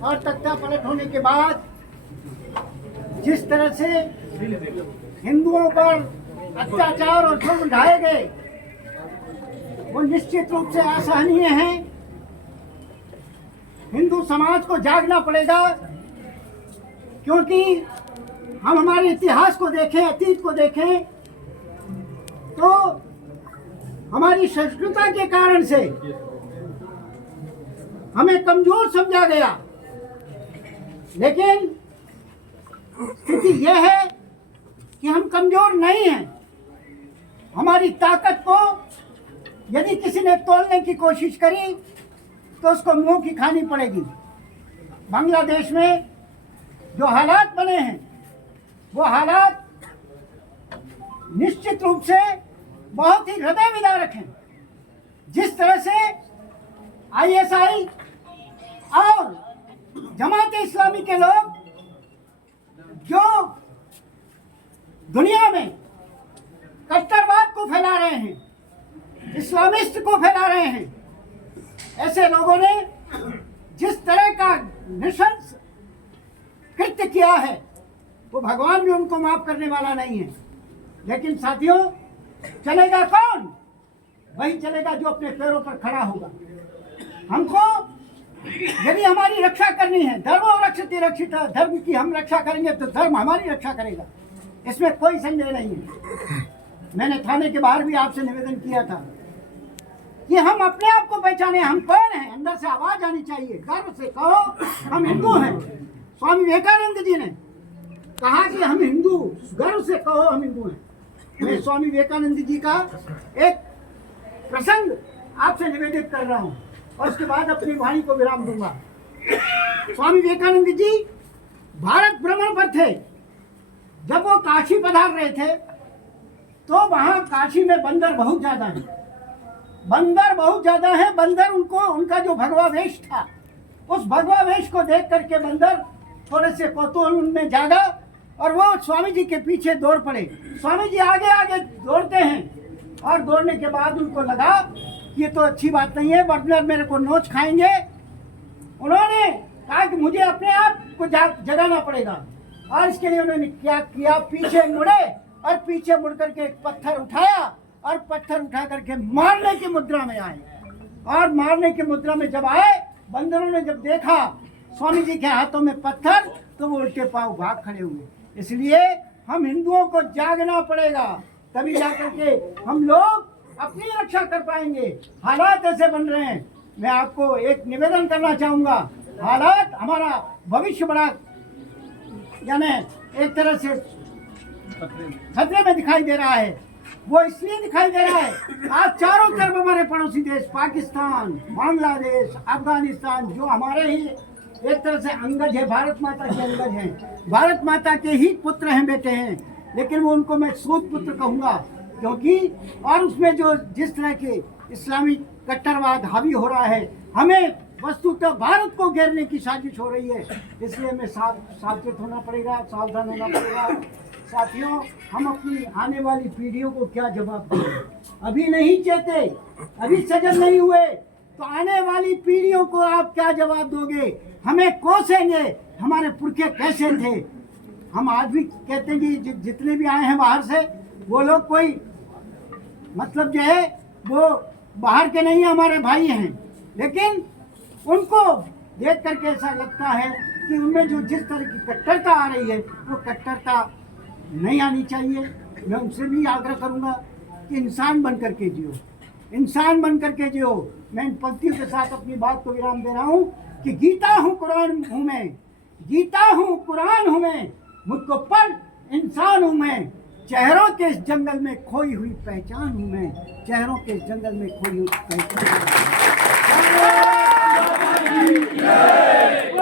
और तख्ता पलट होने के बाद जिस तरह से हिंदुओं पर अत्याचार और जुल्म ढाए गए वो निश्चित रूप से असहनीय हैं। हिंदू समाज को जागना पड़ेगा, क्योंकि हम हमारे इतिहास को देखें, अतीत को देखें तो हमारी सहिष्णुता के कारण से हमें कमजोर समझा गया। लेकिन स्थिति यह है कि हम कमजोर नहीं हैं। हमारी ताकत को यदि किसी ने तोड़ने की कोशिश करी तो उसको मुंह की खानी पड़ेगी। बांग्लादेश में जो हालात बने हैं वो हालात निश्चित रूप से बहुत ही हृदय विदारक हैं। जिस तरह से आईएसआई और जमात इस्लामी के लोग जो दुनिया में कट्टरवाद को फैला रहे हैं, इस्लामिस्ट को फैला रहे हैं, ऐसे लोगों ने जिस तरह का नृशंस कृत्य किया है वो भगवान भी उनको माफ करने वाला नहीं है। लेकिन साथियों, चलेगा कौन? वही चलेगा जो अपने पैरों पर खड़ा होगा। हमको यदि हमारी रक्षा करनी है, धर्मो रक्षति रक्षिता, धर्म की हम रक्षा करेंगे तो धर्म हमारी रक्षा करेगा, इसमें कोई संदेह नहीं है। मैंने थाने के बाहर भी आपसे निवेदन किया था कि हम अपने आप को पहचाने, हम कौन हैं। अंदर से आवाज आनी चाहिए, गर्व से कहो हम हिंदू हैं। स्वामी विवेकानंद जी ने कहा कि हम हिंदू, गर्व से कहो हम हिंदू हैं। मैं स्वामी विवेकानंद जी का एक प्रसंग आपसे निवेदित कर रहा हूं और उसके बाद अपनी वाणी को विराम दूंगा। स्वामी विवेकानंद जी भारत भ्रमण पर थे। जब वो काशी पधार रहे थे तो वहां काशी में बंदर बहुत ज्यादा है। बंदर बहुत ज्यादा है। बंदर उनका जो भगवा वेश था, उस भगवा वेश को देख करके बंदर थोड़े से कौतूहल उनमें जागा और वो स्वामी जी के पीछे दौड़ पड़े। स्वामी जी आगे आगे दौड़ते हैं और दौड़ने के बाद उनको लगा ये तो अच्छी बात नहीं है, बंदर मेरे को नोच खाएंगे। उन्होंने कहा कि मुझे अपने आप को जगाना पड़ेगा और इसके लिए उन्होंने क्या किया, पीछे मुड़े और पीछे मुड़ करके एक पत्थर उठाया और पत्थर उठा करके मारने की मुद्रा में आए। और मारने की मुद्रा में जब आए, बंदरों ने जब देखा स्वामी जी के हाथों में पत्थर तो वो उल्टे पांव भाग खड़े हुए। इसलिए हम हिंदुओं को जागना पड़ेगा, तभी जाकर के हम लोग अपनी रक्षा कर पाएंगे। हालात ऐसे बन रहे हैं, मैं आपको एक निवेदन करना चाहूंगा। हालात, हमारा भविष्य बड़ा यानी एक तरह से खतरे में दिखाई दे रहा है। वो इसलिए दिखाई दे रहा है, आज चारों तरफ हमारे पड़ोसी देश पाकिस्तान, बांग्लादेश, अफगानिस्तान जो हमारे ही एक तरह से अंगज है, भारत माता के अंगज हैं, भारत माता के ही पुत्र हैं, बेटे हैं। लेकिन वो उनको मैं सूत पुत्र कहूँगा, क्योंकि और उसमें जो जिस तरह के इस्लामी कट्टरवाद हावी हो रहा है, हमें वस्तुतः भारत को घेरने की साजिश हो रही है। इसलिए हमें सावचेत होना पड़ेगा, सावधान होना पड़ेगा। साथियों, हम अपनी आने वाली पीढ़ियों को क्या जवाब देंगे? अभी नहीं चेते, अभी सजग नहीं हुए तो आने वाली पीढ़ियों को आप क्या जवाब दोगे? हमें कोसेंगे हमारे पुरखे कैसे थे। हम आज भी कहते हैं कि जितने भी आए हैं बाहर से, वो लोग कोई मतलब जो है वो बाहर के नहीं, हमारे भाई हैं। लेकिन उनको देख करके ऐसा लगता है कि उनमें जो जिस तरह की कट्टरता आ रही है वो कट्टरता नहीं आनी चाहिए। मैं उनसे भी आग्रह करूंगा कि इंसान बन करके जियो, इंसान बन करके जियो। मैं इन पंक्तियों के साथ अपनी बात को विराम दे रहा हूँ कि गीता हूँ कुरान हूँ मैं, गीता हूँ कुरान हूँ मैं, मुझको पढ़ इंसान हूँ मैं, चेहरों के इस जंगल में खोई हुई पहचान हूँ मैं, चेहरों के इस जंगल में खोई हुई पहचान हूँ।